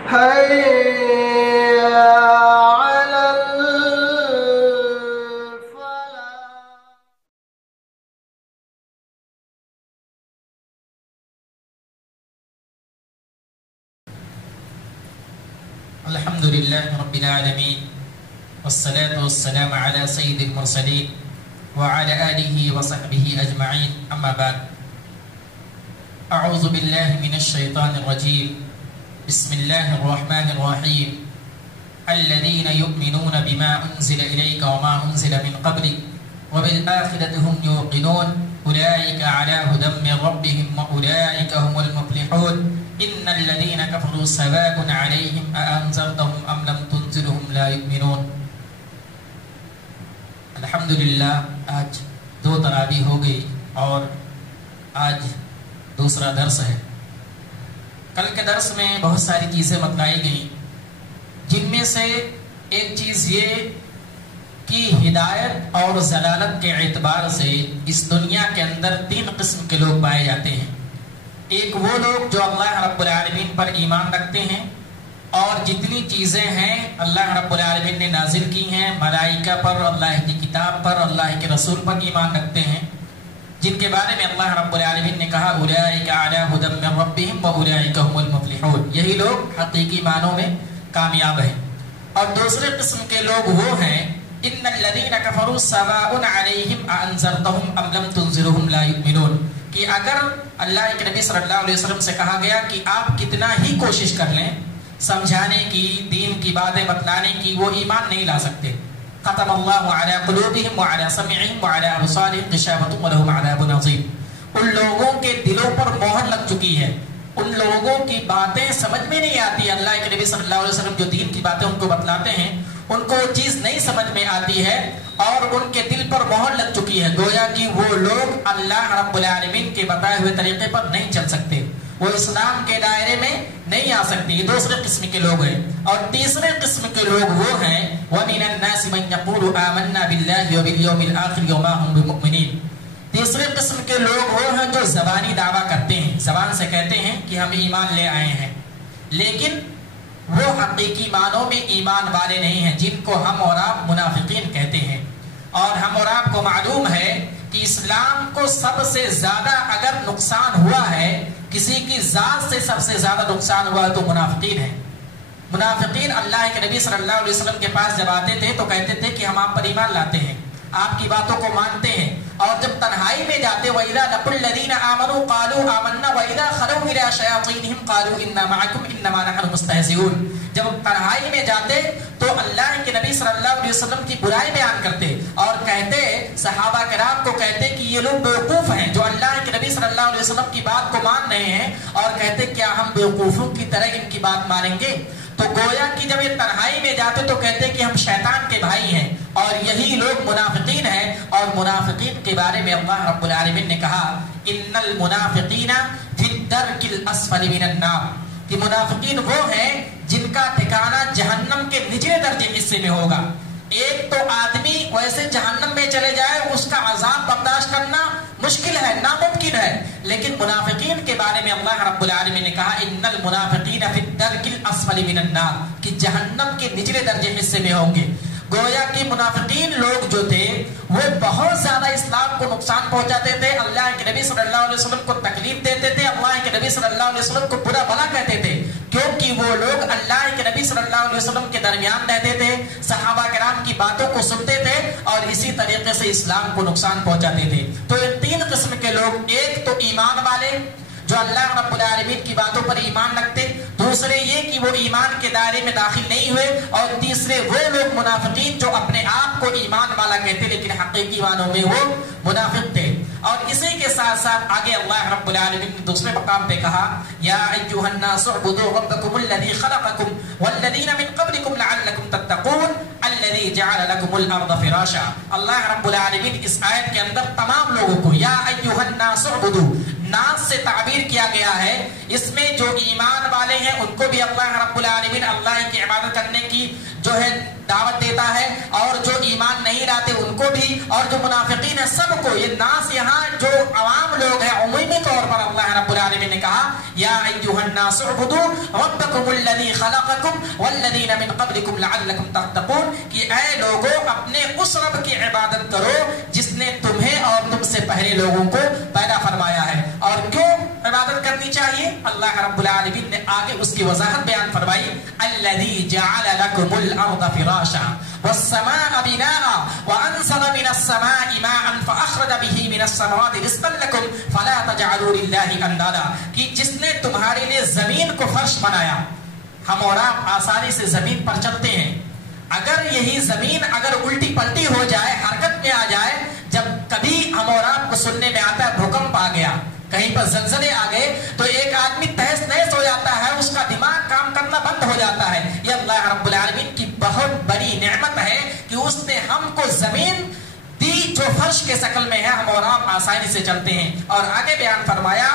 حي على الفلاح. الحمد لله رب العالمين والصلاة والسلام على سيد المرسلين وعلى آله وصحبه أجمعين. أما بعد، أعوذ بالله من الشيطان الرجيم. بسم الله الرحمن الرحيم. الذين يؤمنون بما أنزل إليك وما أنزل من قبلك وبالآخرة هم يوقنون أولئك على هدى من ربهم وأولئك هم المفلحون. إن الذين كفروا سواء عليهم أأنذرتهم أم لم تنذرهم لا يؤمنون. الحمدللہ آج 2 تراویح ہو گئی اور آج دوسرا درس ہے. کل کے درس میں بہت ساری چیزیں بتلائی گئیں، جن میں سے ایک چیز یہ کہ ہدایت اور ضلالت کے اعتبار سے اس دنیا کے اندر 3 قسم کے لوگ پائے جاتے ہیں. ایک وہ لوگ جو اللہ رب العالمین پر ایمان رکھتے ہیں اور جتنی چیزیں ہیں اللہ رب العالمین نے نازل کی ہیں، ملائکہ پر، اللہ کی کتاب پر، اللہ کے رسول پر ایمان رکھتے ہیں، جن کے بارے میں اللہ رب العالمین نے کہا اولئک علی ھدی من ربہم واولئک ھم المفلحون. یہی لوگ حقیقی معنوں میں کامیاب ہیں. اور دوسرے قسم کے لوگ وہ ہیں ان الذین کفروا سواء علیہم اانذرتہم ام لم تنذرہم لا یؤمنون، کہ اگر اللہ کے نبی صلی اللہ علیہ وسلم سے کہا گیا کہ آپ کتنا ہی کوشش کر لیں سمجھانے کی، دین کی باتیں بتلانے کی، وہ ایمان نہیں لا سکتے. ختم اللہ علی قلوبہم وعلی سمعہم وعلی ابصارہم غشاوۃ ولہم عذاب عظیم. ان لوگوں کے دلوں پر مہر لگ چکی ہے، ان لوگوں کی باتیں سمجھ میں نہیں آتی. اللہ کے نبی صلی اللہ علیہ وسلم جو دین کی باتیں ان کو بتلاتے ہیں ان کو وہ چیز نہیں سمجھ میں آتی ہے اور ان کے دل پر مہر لگ چکی ہے. گویا کہ وہ لوگ اللہ رب العالمین کے بتائے ہوئے طریقے پر نہیں چل سکتے، وہ اسلام کے دائرے میں نہیں آ سکتے. یہ دوسرے قسم کے لوگ ہیں. اور تیسرے قسم کے لوگ وہ ہیں وَمِنَ النَّاسِ مَن يَقُولُ آمَنَّا بِاللَّهِ وَبِالْيَوْمِ الْآخِرِ وَمَا هُم بِمُؤْمِنِينَ. تیسرے قسم کے لوگ وہ ہیں جو زبانی دعویٰ کرتے ہیں، زبان سے کہتے ہیں کہ ہم ایمان لے آئے ہیں، لیکن وہ حقیقی معنوں میں ایمان والے نہیں ہیں، جن کو ہم اور آپ منافقین کہتے ہیں. اور ہم اور آپ کو معلوم ہے کہ اسلام کو سب سے زیادہ اگر نقصان ہوا ہے، کسی کی ذات سے سب سے زیادہ نقصان ہوا تو منافقین ہیں. منافقین اللہ کے نبی صلی اللہ علیہ وسلم کے پاس جب آتے تھے تو کہتے تھے کہ ہم آپ پر ایمان لاتے ہیں، آپ کی باتوں کو مانتے ہیں، اور جب تنہائی میں جاتے وَإِذَا لَقُوا الَّذِينَ آمَنُوا قَالُوا آمَنَّا وَإِذَا خَلَوْا إِلَىٰ شَيَاطِينِهِمْ قَالُوا إِنَّا مَعَكُمْ إِنَّمَا نَحْنُ مُسْتَهْزِئُونَ. جب تنہائی میں جاتے تو اللہ کے نبی صلی اللہ علیہ وسلم کی برائی بیان کرتے اور کہتے، صحابہ کرام کو کہتے کہ یہ لوگ بیوقوف ہیں جو اللہ کے نبی صلی اللہ علیہ وسلم کی بات کو مان رہے ہیں، اور کہتے کیا ہم بیوقوفوں کی طرح ان کی بات مانیں گے؟ تو گویا کہ جب یہ تنہائی میں جاتے تو کہتے کہ ہم شیطان کے بھائی ہیں. اور یہی لوگ منافقین ہیں. اور منافقین کے بارے میں اللہ رب العالمین نے کہا ان المنافقین فی الدرک الاسفل من النار، کہ منافقین وہ ہیں جن کا ٹھکانہ جہنم کے نچلے درجے حصے میں ہوگا. ایک تو آدمی ویسے جہنم میں چلے جائے اس کا عذاب برداشت کرنا مشکل ہے، ناممکن ہے، لیکن منافقین کے بارے میں اللہ رب العالمین نے کہا ان المنافقین فی الدرک الاسفل من النار، کہ جہنم کے نچلے درجے حصے میں ہوں گے. گویا کہ منافقین لوگ جو تھے وہ بہت زیادہ اسلام کو نقصان پہنچاتے تھے، اللہ کے نبی صلی اللہ علیہ وسلم کو تکلیف دیتے تھے، اللہ کے نبی صلی اللہ علیہ وسلم کو برا بھلا کہتے تھے، کیونکہ وہ لوگ اللہ کے نبی صلی اللہ علیہ وسلم کے درمیان رہتے تھے، صحابہ کرام کی باتوں کو سنتے تھے اور اسی طریقے سے اسلام کو نقصان پہنچاتے تھے. تو یہ 3 قسم کے لوگ، ایک تو ایمان والے جو اللہ رب العالمین کی باتوں پر ایمان رکھتے، دوسرے یہ کہ وہ ایمان کے دائرے میں داخل نہیں ہوئے، اور تیسرے وہ لوگ منافقین جو اپنے آپ کو ایمان والا کہتے لیکن حقیقی معنوں میں وہ منافق تھے. اور اسی کے ساتھ ساتھ آگے اللہ رب العالمین نے دوسرے مقام پہ کہا یا ایھا الناس اعبدوا ربکم الذی خلقکم والذین من قبلکم لعلکم تتقون الذی جعل لکم الارض فراشا. اللہ رب العالمین اس آیت کے اندر تمام لوگوں کو یا ایھا الناس اعبدوا، ناس سے تعبیر کیا گیا ہے، اس میں جو ایمان والے ہیں ان کو بھی اللہ رب العالمین اللہ کی عبادت کرنے کی جو ہے دعوت دیتا ہے، اور جو ایمان نہیں لاتے ان کو بھی اور جو منافقین ہیں سب کو، یہ ناس یہاں جو عوام لوگ ہیں عمومی طور پر اللہ رب العالمین نے کہا یا ایھا الناس اعبدوا ربکم الذی خلقکم والذین من قبلکم لعلکم تتقون، کہ اے لوگوں اپنے اس رب کی عبادت کرو جس نے تمہیں اور تم سے پہلے لوگوں کو پیدا فرمایا ہے۔ اور کیوں عبادت کرنی چاہیے؟ اللہ رب العالمین نے آگے اس کی وضاحت بیان فرمائی، الذی جعل لکم الارض فراشا والسماء بناء وانزل من السماء ماء فاخرج به من الثمرات رزقا لكم فلا تجعلوا لله اندادا، کہ جس نے تمہارے لیے زمین کو فرش بنایا۔ ہم اور آپ آسانی سے زمین پر چلتے ہیں، اگر یہی زمین اگر الٹی پلٹی ہو جائے، حرکت میں آ جائے، جب کبھی ہم اور آپ کو سننے میں آتا ہے بھوکمپ آ گیا، کہیں پر زلزلے آ گئے، تو ایک آدمی تہس نہس ہو جاتا ہے، اس کا دماغ کام کرنا بند ہو جاتا ہے۔ یہ اللہ رب العالمین کی بہت بڑی نعمت ہے کہ اس نے ہم کو زمین دی جو فرش کے شکل میں ہے، ہم اور آپ آسانی سے چلتے ہیں۔ اور آگے بیان فرمایا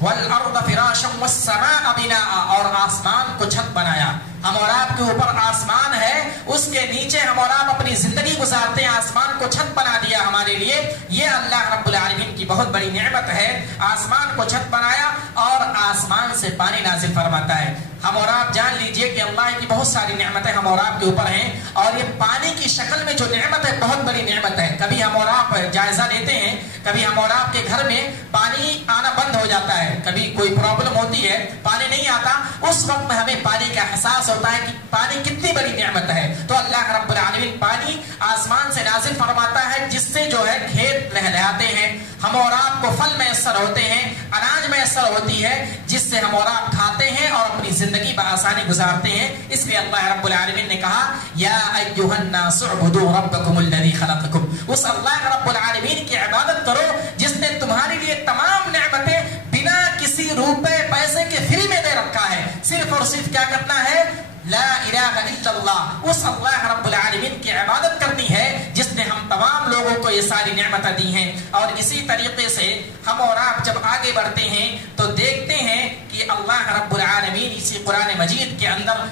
والارض فراشا والسماء بناء، اور آسمان کو چھت بنایا۔ ہم اور آپ کے اوپر آسمان ہے، اس کے نیچے ہم اور آپ اپنی زندگی گزارتے ہیں، آسمان کو چھت بنا دیا ہمارے لیے۔ یہ اللہ رب العالمین کی بہت بڑی نعمت ہے، آسمان کو چھت بنایا اور آسمان سے پانی نازل فرماتا ہے۔ ہم اور آپ جان لیجئے کہ اللہ کی بہت ساری نعمتیں ہم اور آپ کے اوپر ہیں، اور یہ پانی کی شکل میں جو نعمت ہے بہت بڑی نعمت ہے۔ کبھی ہم اور آپ جائزہ لیتے ہیں، کبھی ہم اور آپ کے گھر میں پانی آنا بند ہو جاتا ہے، کبھی کوئی پرابلم ہوتی ہے، پانی نہیں آتا، اس وقت میں ہمیں پانی کا احساس ہوتا ہے کہ پانی کتنی بڑی نعمت ہے۔ تو اللہ رب العالمین پانی آسمان سے نازل فرماتا ہے، جس سے جو ہے کھیت لہلہاتے ہیں، ہم اور آپ کو پھل میسر ہوتے ہیں، اناج میسر ہوتی ہے، جس سے ہم اور آپ کھاتے ہیں اور اپنی زندگی بآسانی گزارتے ہیں۔ اس لیے اللہ رب العالمین نے کہا یا ایھا الناس اعبدوا ربکم الذی خلقکم، اس اللہ رب العالمین کی عبادت کرو جس نے تمہارے لیے تمام نعمتیں بنا کسی روپے پیسے کے فری میں دے رکھا ہے۔ صرف اور صرف کیا کرنا ہے؟ لا الہ الا اللہ، اس اللہ رب العالمین کی عبادت کرنی ہے جس نے ہم تمام لوگوں کو یہ ساری نعمتیں دی ہیں۔ اور اسی طریقے سے ہم اور آپ جب آگے بڑھتے ہیں تو دیکھتے ہیں کہ اللہ رب العالمین اسی قرآن مجید کے اندر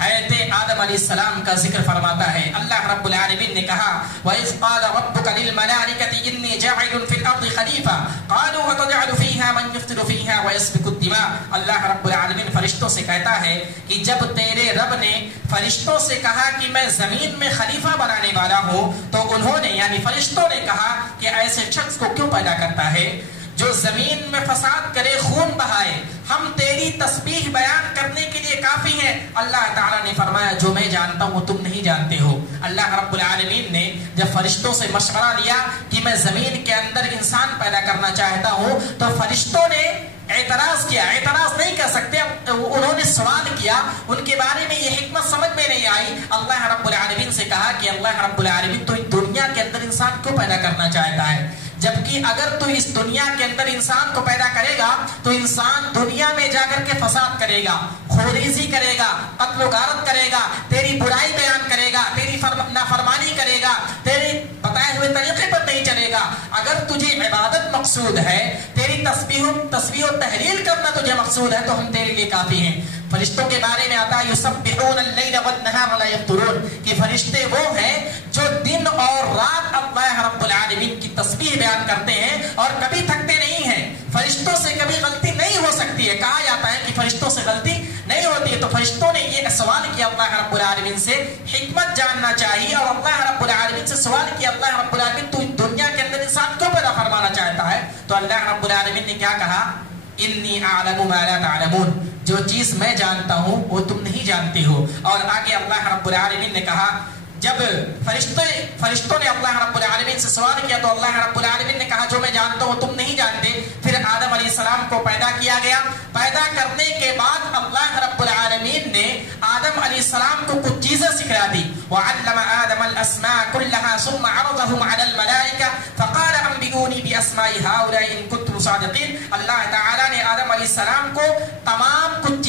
حضرت آدم علیہ السلام کا ذکر فرماتا ہے۔ اللہ رب العالمین نے کہا وَإِذْ قَالَ رَبُّكَ لِلْمَلَائِكَةِ إِنِّي جَاعِلٌ فِي الْأَرْضِ خَلِيفَةً قَالُوا أَتَجْعَلُ فِيهَا مَن يُفْسِدُ فِيهَا وَيَسْفِكُ الدِّمَاءَ، اللہ رب العالمین فرشتوں سے کہتا ہے کہ جب تیرے رب نے فرشتوں سے کہا کہ میں زمین میں خلیفہ بنانے والا ہوں، تو انہوں نے یعنی فرشتوں نے کہا کہ ایسے شخص کو کیوں پیدا کرتا ہے جو زمین میں فساد کرے، خون بہائے، ہم تیری تسبیح بیان کرنے کے لیے کافی ہیں۔ اللہ تعالیٰ نے فرمایا جو میں جانتا ہوں تم نہیں جانتے ہو۔ اللہ رب العالمین نے جب فرشتوں سے مشورہ لیا کہ میں زمین کے اندر انسان پیدا کرنا چاہتا ہوں، تو فرشتوں نے اعتراض کیا، اعتراض نہیں کر سکتے، انہوں نے سوال کیا، ان کے بارے میں یہ حکمت سمجھ میں نہیں آئی۔ اللہ رب العالمین سے کہا کہ اللہ رب العالمین تو دنیا کے اندر انسان کیوں پیدا کرنا چاہتا ہے، جبکہ اگر تو اس دنیا کے اندر انسان کو پیدا کرے گا تو انسان دنیا میں جا کر کے فساد کرے گا، خوریزی کرے گا، قتل و غارت کرے گا، تیری برائی بیان کرے گا، تیری نافرمانی کرے گا، تیری بتائے ہوئے طریقے پر نہیں چلے گا۔ اگر تجھے عبادت مقصود ہے، تیری تسبیح و تحلیل کرنا تجھے مقصود ہے، تو ہم تیرے لیے کافی ہیں۔ فرشتوں کے بارے میں آتا ہے یسبحون اللیل والنہار ولا یفترون، کہ فرشتے وہ ہیں جو دن اور رات اللہ رب العالمین کی تسبیح بیان کرتے ہیں اور کبھی تھکتے نہیں ہیں۔ فرشتوں سے کبھی غلطی نہیں ہو سکتی ہے، کہا جاتا ہے کہ فرشتوں سے غلطی نہیں ہوتی ہے۔ تو فرشتوں نے یہ سوال کیا اللہ رب العالمین سے، حکمت جاننا چاہیے، اور اللہ رب العالمین سے سوال کیا اللہ رب العالمین تو دنیا کے اندر انسان کیوں پیدا فرمانا چاہتا ہے؟ تو اللہ رب العالمین نے کیا کہا؟ انی اعلم ما لا تعلمون، جو چیز میں جانتا ہوں وہ تم نہیں جانتے ہو۔ اور آگے اللہ رب العالمین نے کہا جب فرشتوں نے اللہ رب العالمین سے سوال کیا تو اللہ رب العالمین نے کہا جو میں جانتا ہوں تم نہیں جانتے۔ پھر آدم علیہ السلام کو پیدا کیا گیا، پیدا کرنے کے بعد اللہ رب العالمین نے آدم علیہ السلام کو کچھ چیزیں سکھلا دی۔ وعلم آدم الاسماء كلها ثم عرضهم على الملائكة فقال انبئوني باسماء هؤلاء ان كنتم صادقين۔ اللہ تعالیٰ نے آدم علیہ السلام کو تمام کچھ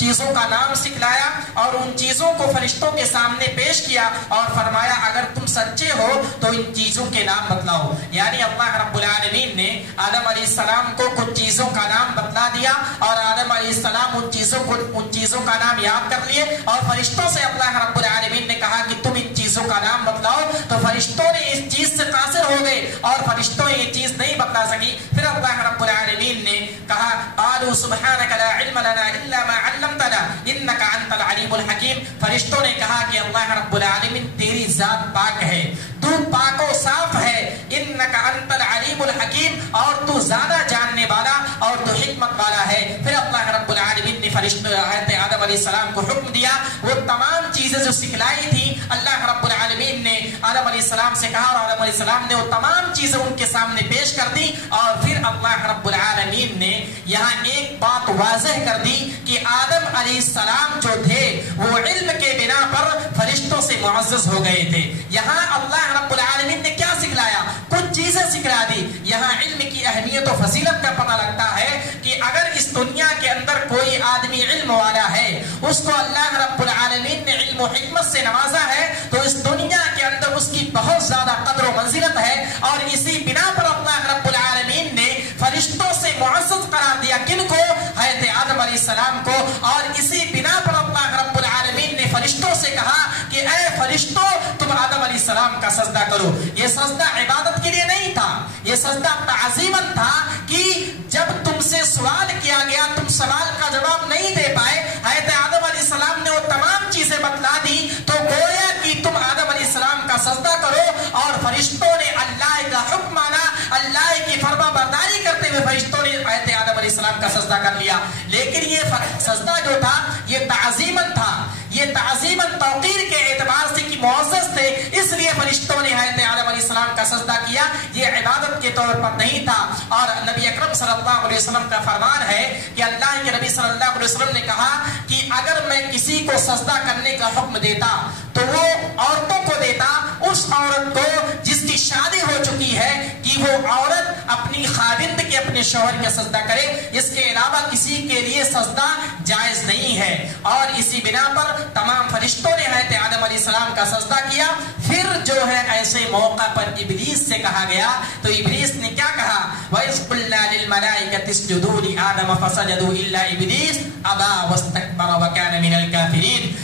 چیزوں کا نام سکھلایا اور ان چیزوں کو فرشتوں کے سامنے پیش کیا اور فرمایا اگر تم سچے ہو تو ان چیزوں کے نام بتلاؤ۔ یعنی اللہ رب العالمین نے آدم علیہ السلام کو کچھ چیزوں کا نام بتلا دیا اور آدم علیہ السلام ان چیزوں کا نام یاد کر لیے، اور فرشتوں سے اللہ رب العالمین نے کہا کہ تم ان چیزوں کا نام بتلاؤ۔ تو فرشتوں نے اس سے قاصر ہو گئے اور فرشتوں یہ چیز نہیں بتلا سکی. پھر اللہ رب العالمین نے کہا قالوا سبحانك لا علم لنا الا ما علمتنا انك انت العليم الحكيم. فرشتوں نے کہا کہ اللہ رب العالمین تیری ذات پاک ہے, تو پاک و صاف ہے, انك انت العليم الحكيم, اور تو زیادہ جاننے والا اور تو حکمت والا ہے. پھر اللہ رب العالمین نے فرشتوں حضرت آدم علیہ السلام کو حکم دیا, وہ تمام چیزیں جو سکھلائی تھی اللہ رب العالمین نے آدم علیہ السلام سے کہا, اور آدم علیہ السلام نے وہ تمام چیزیں ان کے سامنے پیش کر دی. اور پھر اللہ رب العالمین نے یہاں ایک بات واضح کر دی کہ آدم علیہ السلام جو تھے وہ علم کے بنا پر فرشتوں سے معزز ہو گئے تھے. یہاں اللہ رب العالمین نے کیا سکھلایا؟ کچھ چیزیں سکھلا دی. یہاں علم کی اہمیت و فضیلت کا پتہ لگتا ہے کہ اگر اس دنیا کے اندر کوئی آدمی علم والا ہے, اس کو اللہ رب العالمین نے علم و حکمت سے نوازا ہے, تو اس دنیا کے اندر اس کی بہت زیادہ قدر و منزلت ہے. اور اسی بنا پر اللہ رب العالمین نے فرشتوں سے معزز قرار دیا. کن کو؟ حضرت آدم علیہ السلام کو. اور اسی بنا پر اللہ رب العالمین نے فرشتوں سے کہا کہ اے فرشتوں تم آدم علیہ السلام کا سجدہ کرو. یہ سجدہ عبادت کے لیے نہیں تھا, یہ سجدہ تعظیماً تھا کہ جب تم سے سوال کیا گیا تم سوال کا جواب نہیں دے پائے. حضرت آدم علیہ السلام نے وہ تمام چیزیں بتلا دی, تو گویا کہ تم آدم علیہ السلام کا سجدہ کرو. اور فرشتوں نے اللہ کا حکم مانا, اللہ کی فرما برداری کرتے ہوئے فرشتوں نے حضرت آدم علیہ السلام کا سجدہ کر لیا. لیکن یہ سجدہ جو تھا یہ تعظیماً تھا, یہ تعظیماً توقیر کے اعتبار سے کہ معزز تھے, اس لیے فرشتوں نے حضرت آدم علیہ السلام کا سجدہ کیا. یہ عبادت کے طور پر نہیں تھا. اور نبی اکرم صلی اللہ علیہ وسلم کا فرمان ہے کہ اللہ کے نبی صلی اللہ علیہ وسلم نے کہا کہ اگر میں کسی کو سجدہ کرنے کا حکم دیتا تو وہ عورتوں کو دیتا, اس عورت کو جس کی شادی ہو چکی ہے, کہ وہ عورت اپنی خاوند کے اپنے شوہر کا سجدہ کرے. اس کے علاوہ کسی کے لیے سجدہ جائز نہیں ہے. اور اسی بنا پر تمام فرشتوں نے حضرت آدم علیہ السلام کا سجدہ کیا. پھر جو ہے ایسے موقع پر ابلیس سے کہا گیا, تو ابلیس نے کیا کہا؟ وَإِذْ قُلْنَا لِلْمَلَائِكَةِ اسْجُدُوا لِآدَمَ فَسَجَدُوا إِلَّا إِبْلِيسَ أَبَى وَاسْتَكْبَرَ وَكَانَ مِنَ الْكَافِرِينَ.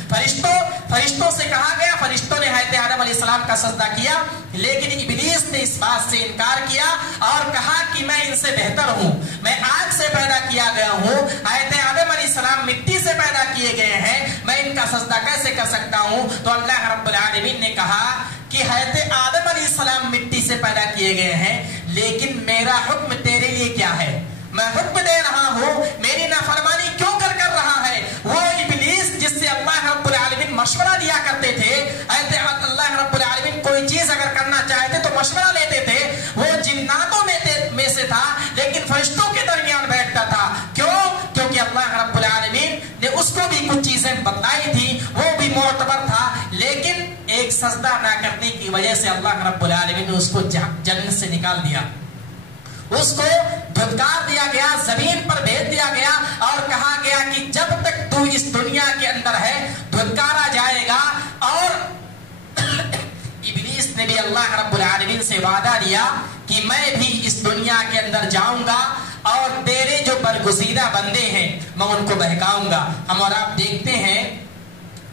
فرشتوں سے کہا گیا, فرشتوں نے حضرت آدم علیہ السلام کا سجدہ کیا, لیکن ابلیس نے اس بات سے انکار کیا اور کہا کہ میں ان سے بہتر ہوں, میں آگ سے پیدا کیا گیا ہوں, حضرت آدم علیہ السلام مٹی سے پیدا کیے گئے ہیں, میں ان کا سجدہ کیسے کر سکتا ہوں؟ تو اللہ رب العالمین نے کہا کہ حضرت آدم علیہ السلام مٹی سے پیدا کیے گئے ہیں, لیکن میرا حکم تیرے لیے کیا ہے؟ میں حکم دے رہا ہوں, میری نافرمانی کیوں کر رہا ہے؟ وہ ابلیس جس سے اللہ رب العالمین مشورہ دیا کرتے تھے, اللہ رب العالمین کوئی چیز اگر کرنا چاہتے تو مشورہ لیتے تھے, وہ جناتوں میں سے تھا لیکن فرشتوں کے درمیان بیٹھتا تھا. کیوں؟ کیونکہ اللہ رب العالمین نے اس کو بھی کچھ چیزیں بتلائی تھی, وہ بھی معتبر تھا, لیکن ایک سجدہ نہ کرنے کی وجہ سے اللہ رب العالمین نے اس کو جنت سے نکال دیا, اس کو دھتکار دیا گیا, زمین پر بھیج دیا گیا اور کہا گیا کہ جب تک تو اس دنیا کے اندر ہے دھتکارا جائے گا. اور ابلیس نے بھی اللہ رب العالمین سے وعدہ لیا کہ میں بھی اس دنیا کے اندر جاؤں گا اور تیرے جو برگزیدہ بندے ہیں میں ان کو بہکاؤں گا. ہم اور آپ دیکھتے ہیں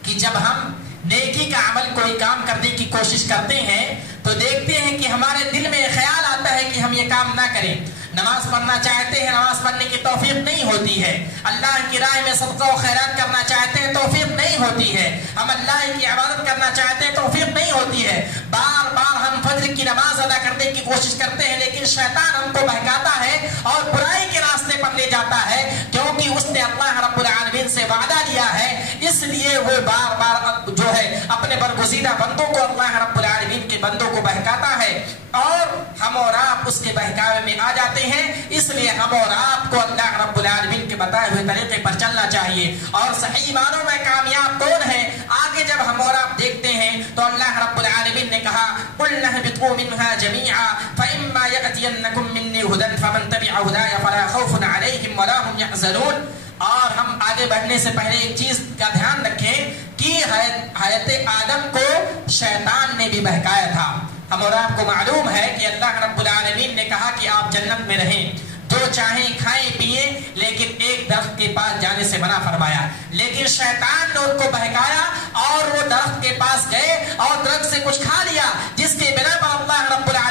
کہ جب ہم نیکی کا عمل کوئی کام کرنے کی کوشش کرتے ہیں تو دیکھتے ہیں کہ ہمارے دل میں خیال آتا ہے کہ ہم یہ کام نہ کریں. نماز پڑھنا چاہتے ہیں, نماز پڑھنے کی توفیق نہیں ہوتی ہے. اللہ کی راہ میں صدقہ و خیرات کرنا چاہتے ہیں, توفیق نہیں ہوتی ہے. ہم اللہ کی عبادت کرنا چاہتے ہیں, توفیق نہیں ہوتی ہے. بار بار ہم فجر کی نماز ادا کرنے کی کوشش کرتے ہیں, لیکن شیطان ہم کو بہکاتا ہے اور برائی کے راستے پر لے جاتا ہے, کیونکہ اس نے اللہ رب العالمین سے وعدہ لیا ہے. اس لیے وہ بار بار جو ہے اپنے برگزیدہ بندوں کو, اللہ رب العالمین کے بندوں کو بہکاتا ہے, اور ہم اور آپ اس کے بہکاوے میں آ جاتے ہیں. اس لیے ہم اور آپ کو اللہ رب العالمین کے بتائے ہوئے طریقے پر چلنا چاہیے. اور صحیح معنوں میں کامیاب کون ہے؟ آگے جب ہم اور آپ دیکھتے ہیں تو اللہ رب العالمین نے کہا قُلْ اهْبِطُوا مِنْهَا جَمِيعًا فَإِمَّا يَأْتِيَنَّكُم مِّنِّي هُدًى فَمَن تَبِعَ هُدَايَ فَلَا خَوْفٌ عَلَيْهِمْ وَلَا هُمْ يَحْزَنُونَ. اور ہم آگے بڑھنے سے پہلے ایک چیز کا دھیان رکھیں کہ حضرت آدم کو شیطان نے بھی بہکایا تھا. ہم اور آپ کو معلوم ہے کہ اللہ رب العالمین نے کہا کہ آپ جنت میں رہیں, جو چاہیں کھائیں پیئیں, لیکن ایک درخت کے پاس جانے سے منع فرمایا. لیکن شیطان نے ان کو بہکایا اور وہ درخت کے پاس گئے اور درخت سے کچھ کھا لیا, جس کے بنا پر اللہ رب العالمین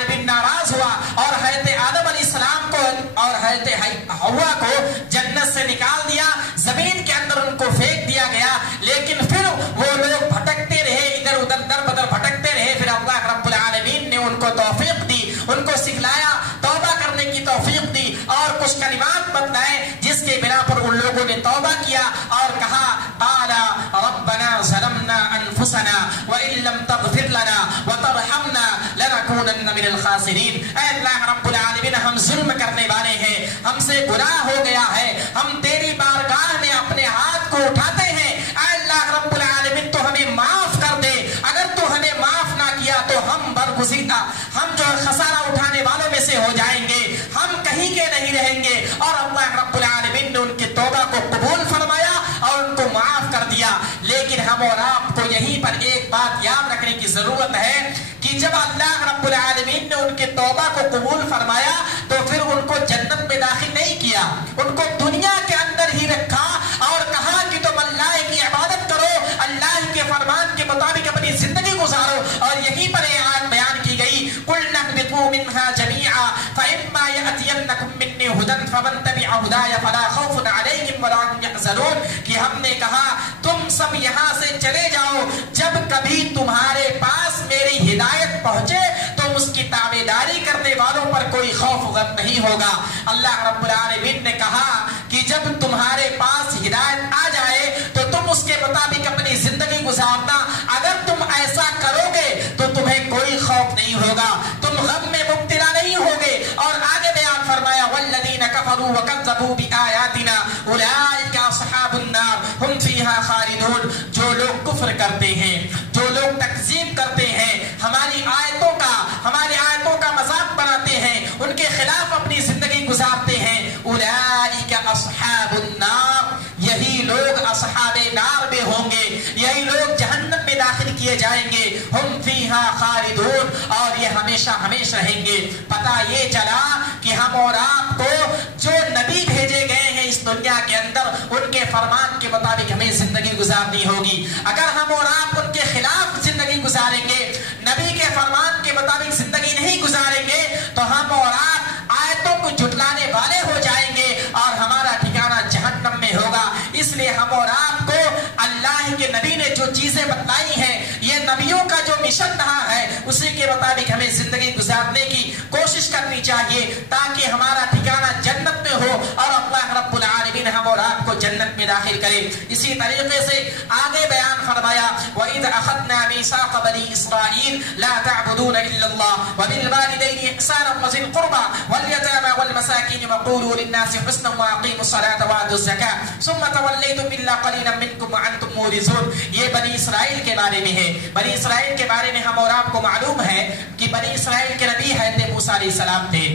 میں توبہ کیا اور کہا قالا ربنا ظلمنا انفسنا وان لم تغفر لنا وترحمنا لنكونن من الخاسرین. اے اللہ رب العالمین ہم ظلم کرنے والے ہیں, ہم سے گناہ ہو گیا ہے, ہم تیری بارگاہ میں اپنے ہاتھ کو اٹھاتے ہیں. اے اللہ رب العالمین تو ہمیں معاف کر دے, اگر تو ہمیں معاف نہ کیا تو ہم برگزیدہ, ہم جو خسارہ اٹھانے والوں میں سے ہو جائیں گے, ہم کہیں کے نہیں رہیں گے. اور اللہ رب العالمین نے ان کی توبہ کو قبول فرمایا اور ان کو معاف کر دیا. لیکن ہم اور آپ کو یہیں پر ایک بات یاد رکھنے کی ضرورت ہے کہ جب اللہ رب العالمین نے ان کی توبہ کو قبول فرمایا تو پھر ان کو جنت میں داخل نہیں کیا, ان کو دنیا کے اندر ہی رکھا اور کہا کہ تم اللہ کی عبادت کرو, اللہ کے فرمان کے مطابق اپنی زندگی گزارو. اور یہیں پر یہ آیت بیان کی گئی قُلْ نَهْبِطُوا مِنْهَا جَمِيعًا فَإِمَّا يَأْتِيَنَّكُم مِّنِّي هُدًى فَمَن تَبِعَ هُدَايَ فَلَا خَوْفٌ عَلَيْهِمْ وَلَا هُمْ يَحْزَنُونَ. کہ ہم نے کہا تم سب یہاں سے چلے جاؤ, جب کبھی تمہارے پاس میری ہدایت پہنچے تو اس کی تابعداری کرنے والوں پر کوئی خوف غم نہیں ہوگا. اللہ رب العالمین نے کہا کہ جب تمہارے پاس ہدایت آ جائے تو تم اس کے مطابق اپنی زندگی گزارنا. اگر تم ایسا کرو گے تو تمہیں کوئی خوف نہیں ہوگا, تم غم میں مبتلا نہیں ہوگے. اور آگے بیان فرمایا والذین کفروا وکذبوا بآیاتنا اولئک اصحاب النار هم فیها خالدون. جو لوگ کفر کرتے ہیں, جو لوگ تکذیب کرتے ہیں, ہماری آیتوں کا مذاق بناتے ہیں, ان کے خلاف اپنی زندگی گزارتے ہیں, اولئک اصحاب النار, یہی لوگ اصحاب نار میں ہوں گے, یہی لوگ جہنم میں داخل کیے جائیں گے. ہم فیہا خالدون, اور یہ ہمیشہ ہمیشہ رہیں گے. پتہ یہ چلا کہ ہم اور آپ کو جو نبی بھیجے گئے ہیں اس دنیا کے اندر, ان کے فرمان کے مطابق ہمیں زندگی گزارنی ہوگی. اگر ہم اور آپ ان کے خلاف زندگی گزاریں گے, نبی کے فرمان کے مطابق زندگی نہیں گزاریں گے, تو ہم اور آپ آیتوں کو جھٹلانے والے ہو جائیں گے اور ہمارا ٹھکانہ جہنم میں ہوگا. اس لیے ہم اور آپ کو اللہ کے نبی نے جو چیزیں بتلائی ہیں, یہ نبیوں کا جو مشن رہا ہے, اسی کے مطابق ہمیں زندگی گزارنے کی کوشش کرنی چاہیے تاکہ ہمارا ٹھکانہ جنت میں ہو اور اللہ رب العالمین ہم اور آپ کو جنت میں داخل کرے. اسی طریقے سے آگے بیان فرمایا وَإِذْ أَخَذْنَا مِيثَاقَ بَنِي إِسْرَائِيلَ لَا تَعْبُدُونَ إِلَّا اللَّهَ وَبِالْوَالِدَيْنِ إِحْسَانًا وَذِي الْقُرْبَى وَالْيَتَامَى وَالْمَسَاكِينِ وَقُولُوا لِلنَّاسِ حُسْنًا وَأَقِيمُوا الصَّلَاةَ وَآتُوا الزَّكَاةَ ثُمَّ تَوَلَّيْتُمْ إِلَّا قَلِيلًا مِّنكُمْ وَأَنتُم مُّعْرِضُونَ. یہ بنی اسرائیل کے بارے میں ہے. بنی اسرائیل کے بارے میں ہم اور آپ کو معلوم ہے کہ بنی اسرائیل کے نبی حضرت موسیٰ علیہ السلام تھے.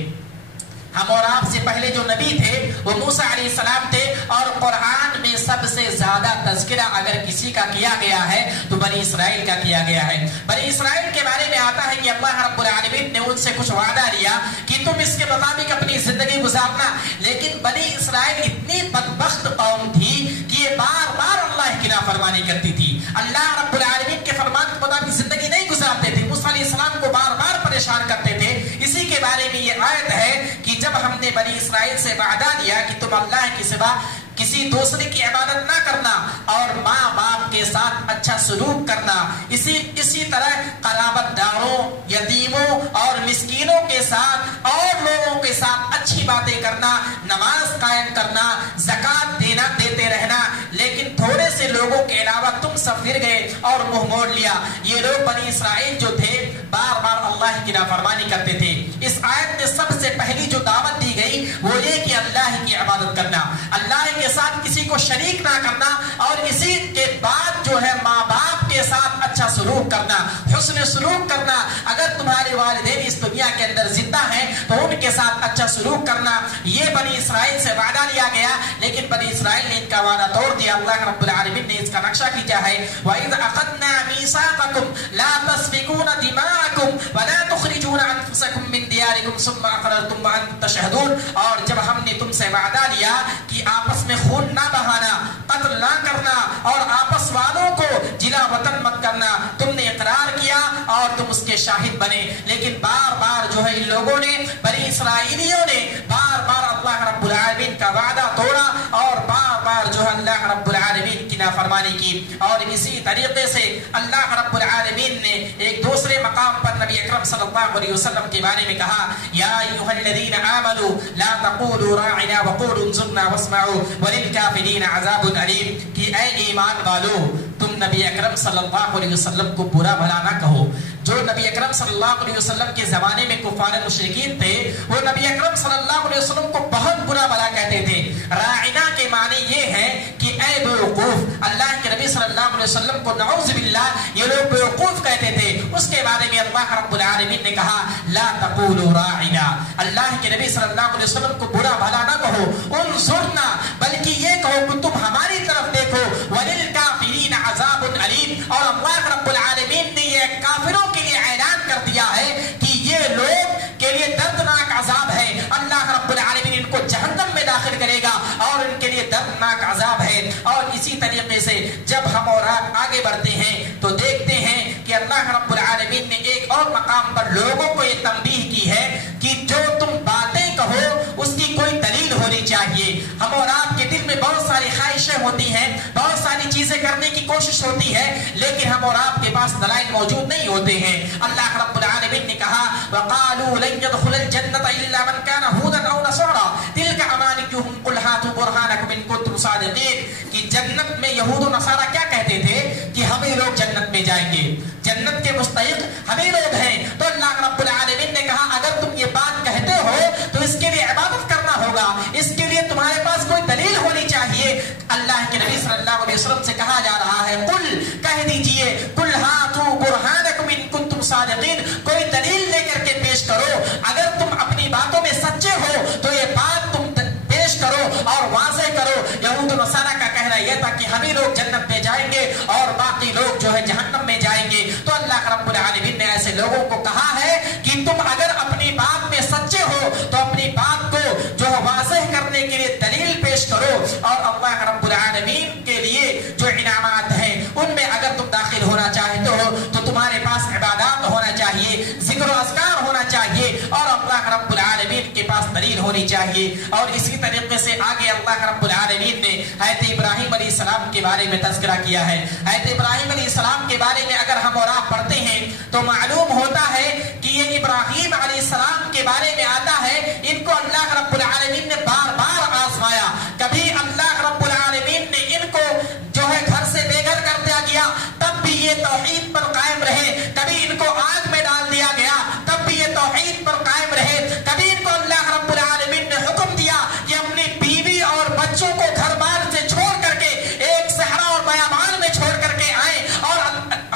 ہم اور آپ سے پہلے جو نبی تھے وہ موسیٰ علیہ السلام تھے. اور قرآن میں سب سے زیادہ تذکرہ اگر کسی کا کیا گیا ہے تو بنی اسرائیل کا کیا گیا ہے. بنی اسرائیل کے بارے میں آتا ہے کہ اللہ رب العالمین نے ان سے کچھ وعدہ لیا کہ تم اس کے مطابق اپنی زندگی گزارنا. لیکن بنی اسرائیل اتنی بدبخت قوم تھی کہ یہ بار بار اللہ کی نافرمانی کرتی تھی, اللہ رب العالمین کے فرمان کے مطابق زندگی نہیں گزارتے تھے, موسیٰ علیہ السلام کو بار بار پریشان کرتے تھے. اسی کے بارے میں یہ آیت ہے کہ جب ہم نے بنی اسرائیل سے وعدہ لیا کہ تم اللہ کے سوا کسی دوسرے کی عبادت نہ کرنا اور ماں باپ کے ساتھ اچھا سلوک کرنا, اسی طرح قرابت داروں, یتیموں اور مسکینوں کے ساتھ اور لوگوں کے ساتھ اچھی باتیں کرنا, نماز قائم کرنا, زکات دیتے رہنا. لیکن تھوڑے سے لوگوں کے علاوہ تم سب پھر گئے اور منہ موڑ لیا. یہ لوگ بنی اسرائیل جو تھے بار بار اللہ کی نافرمانی کرتے تھے. اس آیت میں سب سے پہلی جو دعوت دی گئی وہ یہ کہ اللہ کی عبادت کرنا, اللہ کے ساتھ کسی کو شریک نہ کرنا, اور اسی کے بعد جو ہے ماں باپ کے ساتھ اچھا سلوک کرنا, حسن سلوک کرنا. اگر تمہارے والدین اس دنیا کے اندر زندہ ہیں تو ان کے ساتھ اچھا سلوک کرنا. یہ بنی اسرائیل سے وعدہ لیا گیا, لیکن بنی اسرائیل نے ان کا وعدہ توڑ دیا. اللہ رب العالمین نے اس کا نقشہ کھینچا ہے وَإِذْ أَخَذْنَا مِيثَاقَكُمْ لَا تَسْفِكُونَ دِمَاءَكُمْ وَلَا تُخْرِجُونَ أَنفُسَكُم مِّن دِيَارِكُمْ ثُمَّ أَقْرَرْتُمْ وَأَنتُمْ تَشْهَدُونَ. اور جب ہم نے تم سے وعدہ لیا کہ آپس میں خون نہ بہانا, قتل نہ کرنا اور آپس والوں کو جلا وطن مت کرنا, تم نے اقرار کیا اور تم اس کے شاہد بنے. لیکن بار بار جو ہے ان لوگوں نے, بنی اسرائیلیوں نے بار بار اللہ رب العالمین کا وعدہ توڑا اور بار بار جو ہے اللہ رب العالمین کی نافرمانی کی. اور اسی طریقے سے اللہ رب العالمین نے ایک دوسرے مقام پر نبی اکرم صلی اللہ علیہ وسلم کے بارے میں کہا یا ایھا الذین آمنوا لا تقولوا راعنا وقولوا انظرنا واسمعوا وللکافرین عذاب علیم. کہ اے ایمان والو تم نبی اکرم صلی اللہ علیہ وسلم کو برا بھلا نہ کہو. جو نبی اکرم صلی اللہ علیہ وسلم کے زمانے میں کفار مشرکین تھے وہ نبی اکرم صلی اللہ علیہ وسلم کو بہت برا بھلا کہتے تھے. راعنا کے معنی یہ ہے کہ اے بیوقوف. اللہ کے نبی صلی اللہ علیہ وسلم کو نعوذ باللہ یہ لوگ بیوقوف کہتے تھے. اس کے بارے میں اللہ رب العالمین نے کہا لا تقولوا راعنا. اللہ کے نبی صلی اللہ علیہ وسلم کو برا بھلا نہ کہو. انظرنا بلکہ یہ کہو کہ تم ہماری طرف دیکھو. وللکافرین عذاب علیم. اور اللہ رب العالمین نے یہ کافروں کے لیے اعلان کر دیا ہے کہ یہ لوگ کے لیے دردناک عذاب ہے. اللہ رب العالمین ان کو جہنم میں داخل کرے گا اور ان کے لیے دردناک عذاب ہے. اور اسی طریقے سے جب ہم اور آپ آگے بڑھتے ہیں تو دیکھتے ہیں کہ اللہ رب العالمین نے ایک اور مقام پر لوگوں کو یہ تنبیہ کی ہے کہ جو تم باتیں کہو اس کی کوئی دلیل ہونی چاہیے. ہم اور آپ کے دل میں بہت ساری خواہشیں ہوتی ہیں, بہت ساری چیزیں کرنے کی کوشش ہوتی ہے, لیکن ہم اور آپ کے پاس دلائل موجود نہیں ہوتے ہیں. اللہ رب العالمین نے کہا وقالوا لن يدخل الجنة الا من كان هودا او نصارى تلك امانيهم قل هاتوا برهانكم ان كنتم صادقين. کہ جنت میں یہود و نصارہ کیا کہتے تھے کہ ہمیں لوگ جنت میں جائیں گے, جنت کے مستحق ہمیں لوگ ہیں. تو اللہ رب العالمین نے کہا اگر تم یہ بات کہتے ہو تو اس کے لیے عبادت کرنا ہوگا, اس کے لیے تمہارے پاس کوئی دلیل ہونی چاہیے. اللہ کے نبی صلی اللہ علیہ وسلم سے کہا جا رہا ہے قل کہہ دیجئے قل ہاتوا برہانکم ان کنتم صادقین. کوئی دلیل لے کر کے پیش کرو. اگر تم اپنی باتوں میں سچے ہو تو یہ بات تم پیش کرو اور واضح کرو. یہود و نصارہ کا کہنا یہ تھا کہ ہمیں لوگ جنت میں جائیں گے اور باقی لوگ جو ہے جہنم میں جائیں گے. تو اللہ رب العالمین نے ایسے لوگوں کو کہا ہے کہ تم اگر اپنی بات میں سچے ہو تو اپنی بات کو جو ہے واضح کرنے کے لیے دلیل پیش کرو. اور اللہ رب العالمین کے لیے جو انعامات ہیں ان میں اگر تم داخل ہونا چاہتے ہو تو تمہارے پاس عبادات ہونا چاہیے, ذکر و اذکار ہونا چاہیے اور اللہ رب العالمین کے پاس دلیل ہونی چاہیے. اور اسی طریقے سے آگے اللہ رب العالمین نے حضرت ابراہیم علیہ السلام کے بارے میں تذکرہ کیا ہے. حضرت ابراہیم علیہ السلام کے بارے میں اگر ہم اور آپ پڑھتے ہیں تو معلوم ہوتا ہے کہ یہ ابراہیم علیہ السلام کے بارے میں آتا ہے ان کو اللہ رب العالمین نے بار بار آزمایا. کبھی اللہ رب العالمین نے ان کو جو ہے گھر سے بے گھر کر دیا گیا تب بھی یہ توحید پر قائم رہے. کبھی ان کو آگ میں ڈال دیا گیا تب بھی یہ توحید پر قائم رہے. کبھی ان کو اللہ رب العالمین نے حکم دیا کہ اپنی بیوی اور بچوں کو گھر بار سے چھوڑ کر کے ایک صحرا اور بیابان میں چھوڑ کر کے آئے اور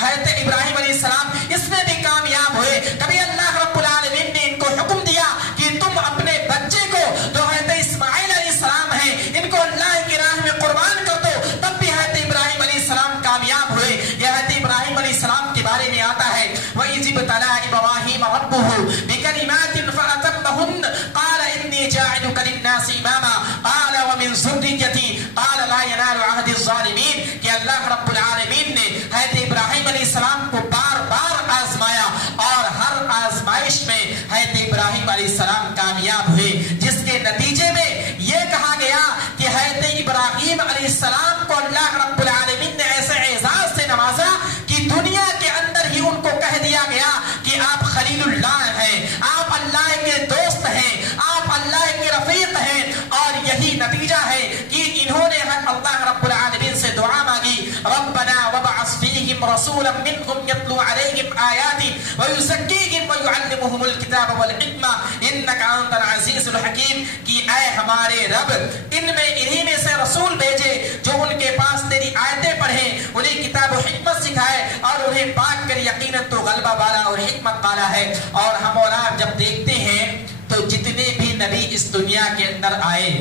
حضرت ابراہیم علیہ السلام اس میں بھی کامیاب ہوئے. کبھی اللہ رب العالمین نے ان کو حکم دیا کہ تم اپنے بچے کو جو حضرت اسماعیل علیہ السلام ہیں ان کو اللہ کی راہ میں قربان کر دو, تب بھی حضرت ابراہیم علیہ السلام کامیاب ہوئے. یہ حضرت ابراہیم علیہ السلام کے بارے میں آتا ہے وَإِذِ ابْتَلَىٰ إِبْرَاهِيمَ رَبُّهُ بِكَلِمَاتٍ فَأَتَمَّهُنَّ قَالَ إِنِّي جَاعِلُكَ لِلنَّاسِ إِمَامًا قَالَ وَمِن ذُرِّيَّتِي قَالَ لَا يَنَالُ عَهْدِ الظَّالِمِينَ. کہ اللہ رب العالمین نے حضرت ابراہیم علیہ السلام کو بار بار آزمایا اور ہر آزمائش میں حضرت ابراہیم علیہ السلام کامیاب ہوئے, جس کے نتیجے میں یہ کہا گیا کہ حضرت ابراہیم علیہ السلام کو اللہ رب العالمین نے ایسے اعزاز سے نوازا کہ دنیا کے اندر ہی ان کو کہہ دیا گیا کہ آپ خلیل اللہ ہیں, آپ اللہ کے دوست ہیں, آپ اللہ کے رفیق ہیں. اور یہی نتیجہ ہے کہ انہوں نے اللہ رب العالمین سے دعا مانگی ربنا وابعث فیہم رسولا منہم یتلو علیہم آیاتک ویزکیہم ویعلمہم الکتاب والحکمہ انک انت العزیز الحکیم. کہ اے ہمارے رب ان میں انہی میں سے رسول بھیجے جو ان کے پاس تیری آیتیں پڑھیں, انہیں کتاب و حکمت سکھائے اور انہیں پاک کر یقیناً تو غلبہ والا اور حکمت والا ہے. اور ہم اور آپ جب دیکھتے ہیں تو جتنے بھی نبی اس دنیا کے اندر آئے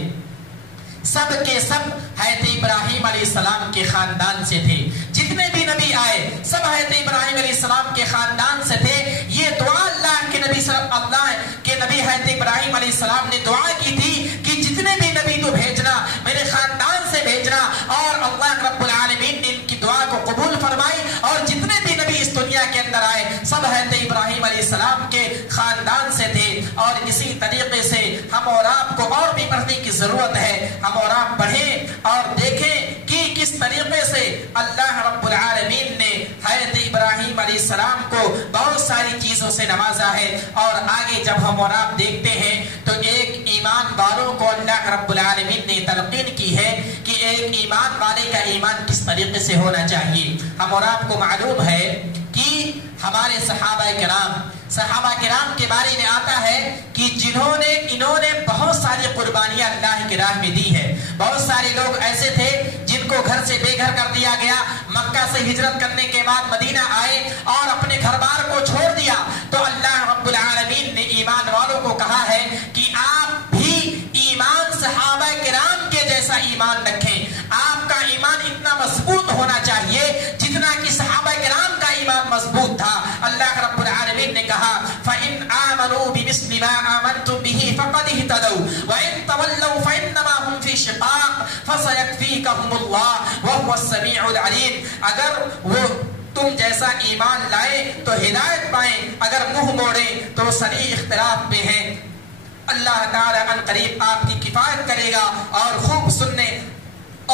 سب کے سب حضرت ابراہیم علیہ السلام کے خاندان سے تھے. جتنے بھی نبی آئے سب حضرت ابراہیم علیہ السلام کے خاندان سے تھے. یہ دعا اللہ کے نبی حضرت ابراہیم علیہ السلام نے دعا کی تھی کہ جتنے بھی نبی تو بھیجنا میرے خاندان سے بھیجنا, اور اللہ رب العالمین نے ان کی دعا کو قبول فرمائی. اور جتنے بھی نبی اس دنیا کے اندر آئے سب حضرت ابراہیم علیہ السلام کے خاندان سے تھے. اور اسی طریقے سے ہم اور آپ کو اور بھی پڑھنے کی ضرورت ہے. ہم اور آپ پڑھیں اور دیکھیں کہ کس طریقے سے اللہ رب العالمین نے حضرت ابراہیم علیہ السلام کو بہت ساری چیزوں سے نوازا ہے. اور آگے جب ہم اور آپ دیکھتے ہیں تو ایک ایمان والوں کو اللہ رب العالمین نے تلقین کی ہے کہ ایک ایمان والے کا ایمان کس طریقے سے ہونا چاہیے. ہم اور آپ کو معلوم ہے کہ ہمارے صحابہ کرام کے بارے میں آتا ہے کہ انہوں نے بہت ساری قربانیاں اللہ کی راہ میں دی ہے. بہت سارے لوگ ایسے تھے جن کو گھر سے بے گھر کر دیا گیا. مکہ سے ہجرت کرنے کے بعد مدینہ آئے اور اپنے گھر بار کو چھوڑ دیا. تو اللہ رب العالمین نے ایمان والوں کو کہا ہے کہ آپ بھی ایمان صحابہ کرام کے جیسا ایمان رکھیں. آپ کا ایمان اتنا مضبوط ہونا چاہیے جتنا کہ صحابہ کرام کا ایمان مضبوط تھا. اللہ رب العالمین نے کہا فَإِنْ آمَنُوا بِمِثْلِ مَا آمَنْتُمْ بِهِ فَقَدِ اهْتَدَوْا وَإِنْ تَوَلَّوْا فَإِنَّمَا هُمْ فِي شِقَاقٍ فَسَيَكْفِيكَهُمُ اللَّهُ وَهُوَ السَّمِيعُ الْعَلِيمُ. اگر وہ تم جیسا ایمان لائے تو ہدایت پائیں, اگر منہ موڑے تو سریع اختلاف میں ہیں. اللہ تعالی ان قریب آپ کی کفایت کرے گا اور خوب سننے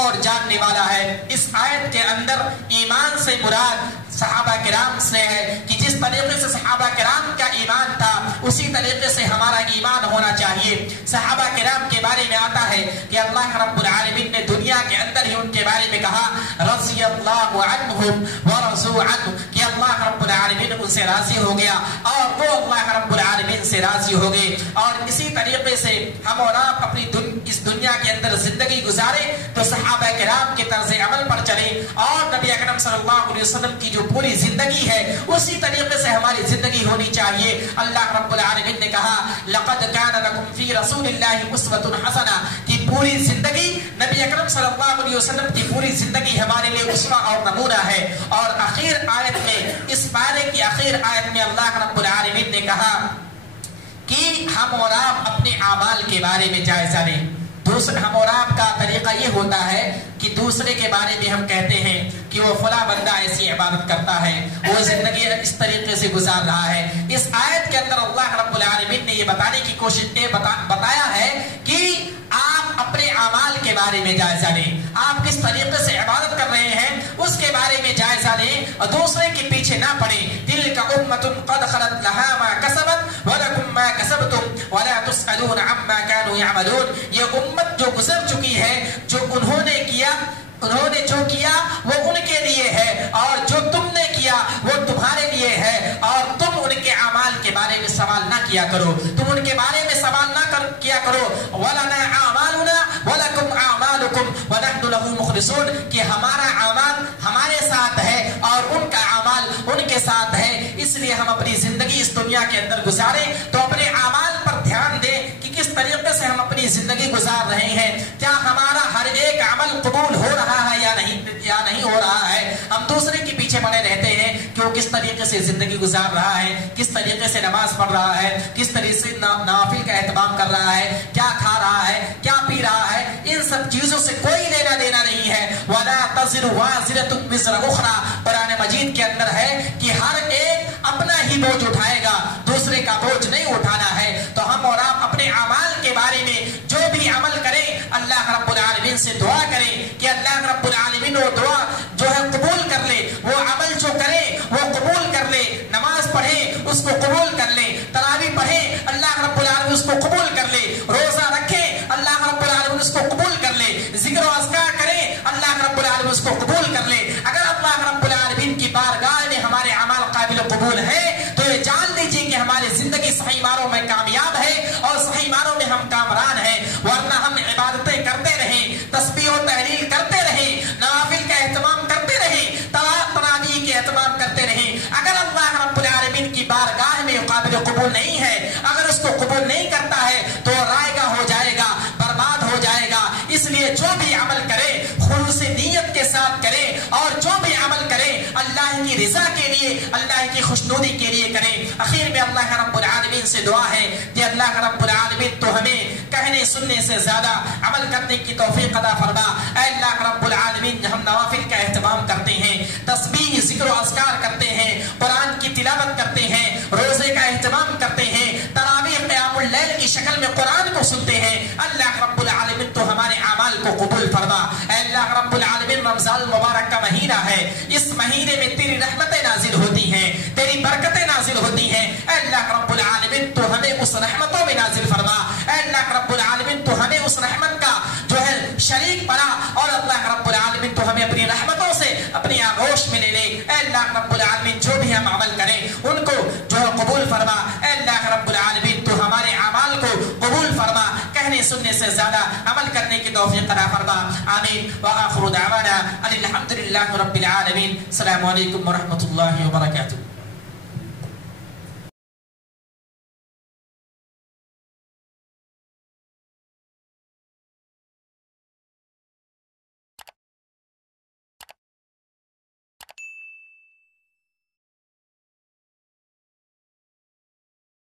اور جاننے والا ہے. اس آیت کے اندر ایمان سے مراد صحابہ کرام سے ہے کہ جس طریقے سے صحابہ کرام کا ایمان تھا اسی طریقے سے ہمارا ایمان ہونا چاہیے. صحابہ کرام کے بارے میں آتا ہے کہ اللہ رب العالمین نے دنیا کے اندر ہی ان کے بارے میں کہا رضی اللہ عنہم ورضوا عنہ, کہ اللہ رب العالمین ان سے راضی ہو گیا اور وہ اللہ رب العالمین سے راضی ہو گئے. اور اسی طریقے سے ہم اور آپ اپنی اس دنیا کے اندر زندگی گزارے تو صحابہ کرام کے طرز عمل پر چلے اور نبی اکرم صلی اللہ علیہ وسلم کی جو پوری زندگی ہے اسی طریقے سے ہماری زندگی ہونی چاہیے. اللہ رب العالمین نے کہا لقد كان لكم في رسول الله اسوة حسنة, کہ پوری زندگی نبی اکرم صلی اللہ علیہ وسلم کی پوری زندگی ہمارے لیے اسوہ اور نمونہ ہے. اور اخیر آیت میں, اس پارے کی اخیر آیت میں اللہ رب العالمین نے کہا کہ ہم اور آپ اپنے اعمال کے بارے میں جائزہ لیں. ہم اور آپ کا طریقہ یہ ہوتا ہے کہ دوسرے کے بارے میں ہم کہتے ہیں کہ وہ فلاں بندہ ایسی عبادت کرتا ہے, وہ زندگی اس طریقے سے گزار رہا ہے. اس آیت کے اندر اللہ رب العالمین نے یہ بتانے کی کوشش بتایا ہے کہ آپ اپنے اعمال کے بارے میں جائزہ لیں. آپ کس طریقے سے عبادت کر رہے ہیں اس کے بارے میں جائزہ لیں اور دوسرے کے پیچھے نہ پڑیں. تلک امۃ قد خلت لها ما کسبت ولکم ما کسبتم ولا تسألون عما كانوا يعملون. یہ امت جو گزر چکی ہے, جو انہوں نے جو کیا وہ ان کے لیے ہے اور جو تم نے کیا وہ تمہارے لیے ہے. اور تم ان کے اعمال کے بارے میں سوال نہ کیا کرو, تم ان کے بارے میں سوال نہ کیا کرو. وَلَنَا أَعْمَالُنَا وَلَكُمْ أَعْمَالُكُمْ وَنَحْنُ لَهُ مُخْلِصُونَ, کہ ہمارا اعمال ہمارے ساتھ ہے اور ان کا اعمال ان کے ساتھ ہے. اس لیے ہم اپنی زندگی اس دنیا کے اندر گزاریں تو اپنے اعمال پر دھیان دیں کہ کس طریقے سے ہم اپنی زندگی گزار رہے ہیں. کیا ہمارا ہر ایک عمل قبول ہو رہا ہے یا نہیں ہو رہا ہے. ہم دوسرے کے پیچھے پڑے رہتے ہیں کہ وہ کس طریقے سے زندگی گزار رہا ہے, کس طریقے سے نماز پڑھ رہا ہے, کس طریقے سے نوافل کا اہتمام کر رہا ہے, کیا کھا رہا ہے, کیا پی رہا ہے. ان سب چیزوں سے کوئی لینا دینا نہیں ہے. وَلَا تَزِرُ وَازِرَةٌ وِزْرَ أُخْرَىٰ, قرآن مجید کے اندر ہے کہ ہر ایک اپنا ہی بوجھ اٹھائے گا, دوسرے کا بوجھ نہیں اٹھانا ہے. تو ہم اور آپ اپنے اعمال کے بارے میں جو بھی عمل کریں اللہ رب العالمین سے دعا کریں کہ اللہ رب العالمین وہ دعا جو ہے قبول کر لے, وہ عمل جو کرے وہ قبول کر لے. نماز پڑھیں اس کو قبول کر لے, تراویح پڑھیں اللہ رب العالمین اس کو قبول کر لے, روزہ رکھیں اللہ رب العالمین اس کو قبول کر لے, ذکر و اذکار کریں اللہ رب العالمین اس کو قبول کر لے. اگر اللہ رب العالمین کی بارگاہ میں ہمارے اعمال قابل قبول ہے تو یہ جان لیجیے کہ ہماری زندگی صحیح معنوں میں کامیاب ہے اور صحیح معنوں میں ہم کامران ہیں. ورنہ ہم عبادتیں کرتے رہیں, تسبیح و تحلیل کرتے رہیں, نوافل کا اہتمام کرتے رہیں, تراویح کے اہتمام کرتے رہیں, اگر اللہ رب العالمین کی بارگاہ میں قابل قبول نہیں ہے, اگر اس کو قبول نہیں کرتا ہے تو رائے گا ہو جائے گا, برباد ہو جائے گا. اس لیے جو بھی عمل کرے خلوص نیت کے ساتھ کرے اور جو بھی عمل کرے اللہ کی رضا کے لیے, اللہ کی خوشنودی کے لیے کرے. اخیر میں اللہ رب العالمین سے دعا ہے کہ اللہ رب العالمین تو ہمیں کہنے سننے سے زیادہ عمل کرنے کی توفیق عطا فرما. اے اللہ رب العالمین, ہم نوافل کا اہتمام کرتے ہیں, تسبیح ذکر و اذکار کرتے ہیں, قرآن کی تلاوت کرتے ہیں, روزے کا اہتمام کرتے ہیں, تراویح قیام اللیل کی شکل میں قرآن کو سنتے اللہ رب العالمین رمضان المبارک کا مہینہ ہے، اس مہینے میں تیری رحمتیں نازل ہوتی ہیں، تیری برکتیں نازل ہوتی ہیں، اے اللہ رب العالمین تو ہمیں اس رحمتوں میں نازل فرما، اے اللہ رب العالمین تو ہمیں اس رحمت کا جو ہے شریک بنا، اور اللہ رب العالمین تو ہمیں اپنی رحمتوں سے اپنی آغوش میں لے لے، اے اللہ رب العالمین جو بھی ہم عمل کریں ان کو جو ہے قبول فرما، اے اللہ رب العالمین تو ہمارے اعمال کو قبول فرما، کہنے سننے سے زیادہ عمل کرنے کی توفیق عطا فرما، آمین۔ وآخر دعوانا ان الحمد للہ رب العالمین۔ السلام علیکم ورحمۃ اللہ وبرکاتہ۔